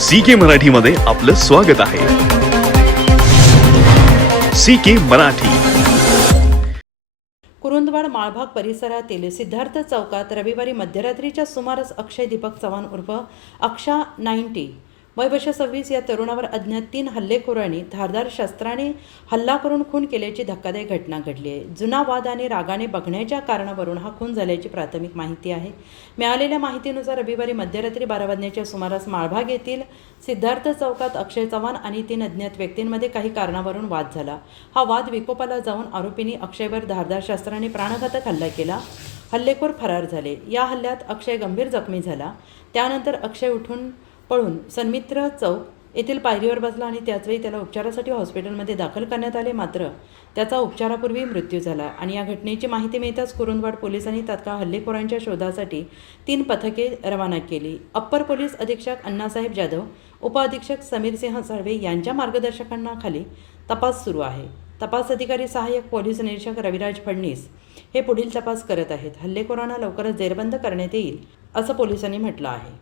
C के मराठीमध्ये आपलं स्वागत आहे. C K Marathi. Kurundwad Malbhag परिसरातील सिद्धार्थ चौकात रविवारी मध्यरात्रीच्या सुमारास अक्षय दीपक चव्हाण उर्फ अक्षा नाईन्टी वय सव्वीस या तरुणावर अज्ञात तीन हल्लेखोरांनी धारदार शस्त्राने हल्ला करून खून केल्याची धक्कादायक घटना घडली आहे. जुना वाद आणि रागाने बघण्याच्या कारणावरून हा खून झाल्याची प्राथमिक माहिती आहे. मिळालेल्या माहितीनुसार रविवारी मध्यरात्री बारा वाजण्याच्या सुमारास माळभाग येथील सिद्धार्थ चौकात अक्षय चव्हाण आणि तीन अज्ञात व्यक्तींमध्ये काही कारणावरून वाद झाला. हा वाद विकोपाला जाऊन आरोपींनी अक्षयवर धारदार शस्त्राने प्राणघातक हल्ला केला. हल्लेखोर फरार झाले. या हल्ल्यात अक्षय गंभीर जखमी झाला. त्यानंतर अक्षय उठून पळून सन्मित्र चौक येथील पायरीवर बसला आणि त्याचवेळी त्याला उपचारासाठी हॉस्पिटलमध्ये दाखल करण्यात आले. मात्र त्याचा उपचारापूर्वी मृत्यू झाला आणि या घटनेची माहिती मिळताच कुरुंदवाड पोलिसांनी तात्काळ हल्लेखोरांच्या शोधासाठी तीन पथके रवाना केली. अप्पर पोलीस अधीक्षक अण्णासाहेब जाधव उपअधीक्षक समीरसिंह साळवे यांच्या मार्गदर्शकांनाखाली तपास सुरू आहे. तपास अधिकारी सहाय्यक पोलीस निरीक्षक रविराज फडणीस हे पुढील तपास करत आहेत. हल्लेखोरांना लवकरच जेरबंद करण्यात येईल असं पोलिसांनी म्हटलं आहे.